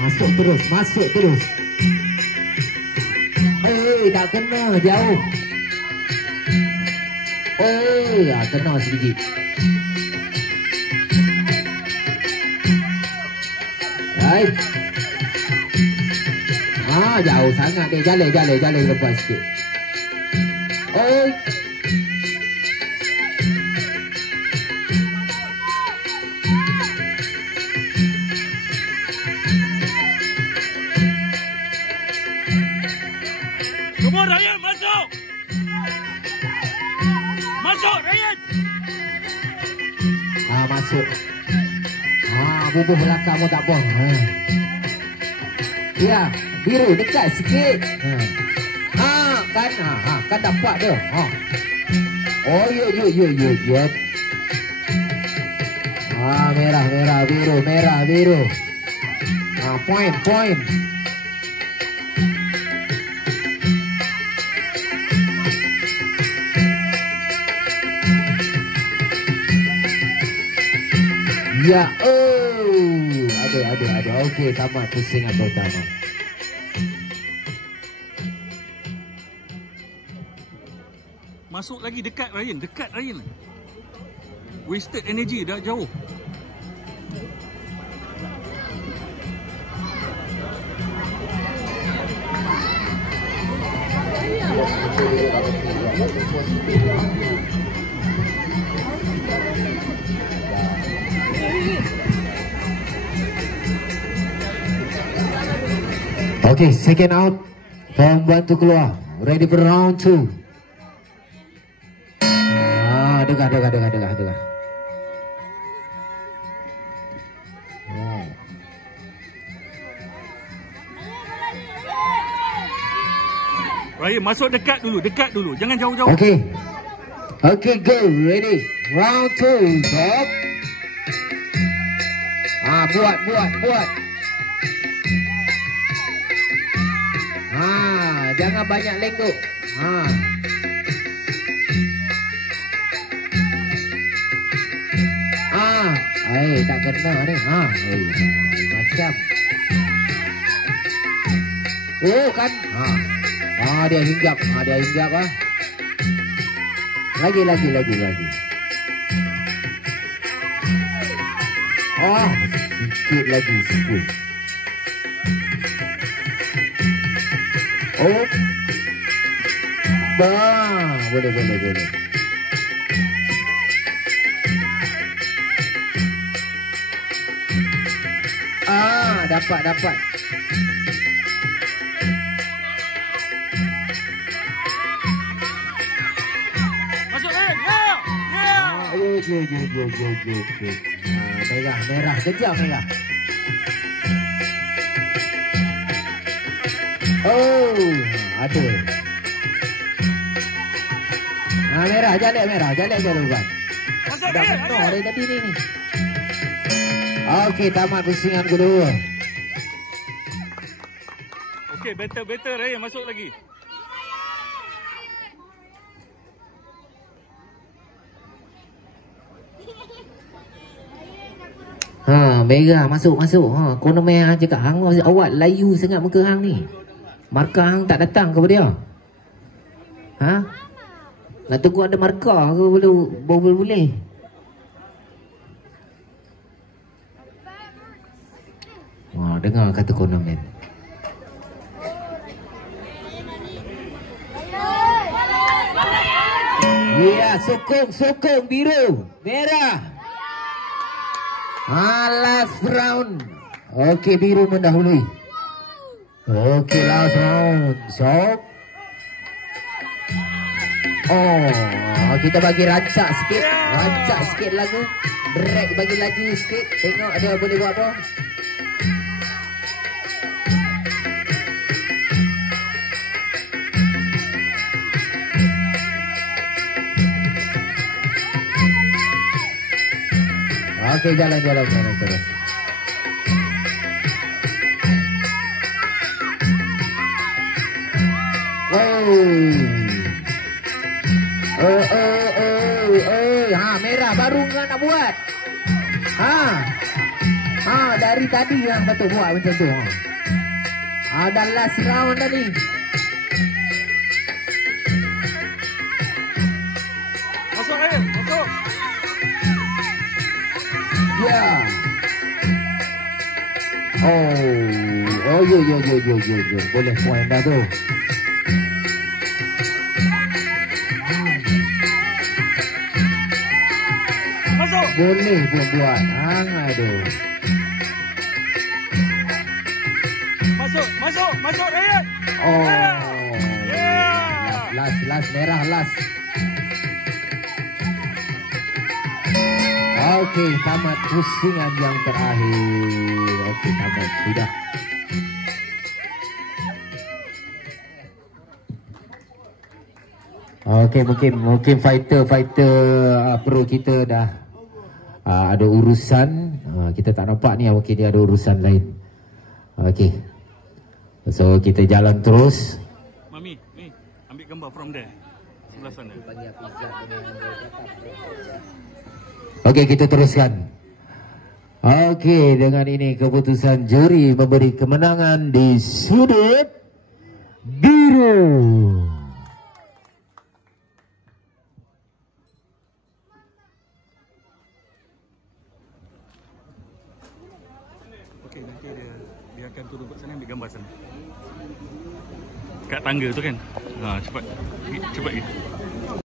Masuk terus, masuk terus. Tak kena, jauh. Kena sedikit. Baik. Jauh sangat dia. Jalan lepas sikit. Semua Ryan masuk. Masuk Ryan. Masuk. Bubuh belakang pun tak apa. Ya, biru dekat sikit. Kan dapat dia. Ya. Merah, biru. Point. Ya, ada. Okey, tamat pusingan pertama. Masuk lagi dekat Ryan. Wasted energy dah jauh. Okay, second out. Pembantu keluar. Ready for round 2. Dengar. Ryan masuk dekat dulu. Jangan jauh-jauh. Okay, go. Ready. Round 2. Stop. Buat. Jangan banyak lenggok. Tak kena ni. Macam. Kan. Dia hinggap. Lagi. Sikit lagi. Boleh. Dapat. Masuk Merah. Kejap merah. Ada. Merah, jalan buat. Dah penuh dari tadi ni. Okey, tamat pusingan kedua. Okey, better Ryan masuk lagi. Merah masuk. Corner merah cakap hang awak layu sangat muka hang ni. Markah hang tak datang ke dia? Nak tunggu ada markah ke boleh? Dengar kata corner man. Ya, sokong biru, merah. Last round. Okey, biru mendahului. Okey, last round. Kita bagi rancak sikit lagu. Drag bagi laju sikit. Tengok dia boleh buat apa. Okey, jalan terus. Merah baru kan nak buat. hari tadi yang betul buat macam tu. Ada last round tadi. Masuk Ryan, masuk. Ya. Oh, yo. Boleh point dah tu. Masuk. Boleh pun buat. Aduh. Masuk Ryan. Oh. Yeah. Last merah last. Okey, tamat pusingan yang terakhir. Okey, tamat sudah. Okey, mungkin fighter pro kita dah ada urusan. Kita tak nampak ni, mungkin dia ada urusan lain. Okey. So kita jalan terus. Mami, ni ambil gambar from there. Sebelah sana. Okey, kita teruskan. Okey, dengan ini keputusan juri memberi kemenangan di sudut biru. Okey, nanti dia akan turun kat sana ambil gambar sana. Kat tangga tu kan. Cepat. Cepat pergi.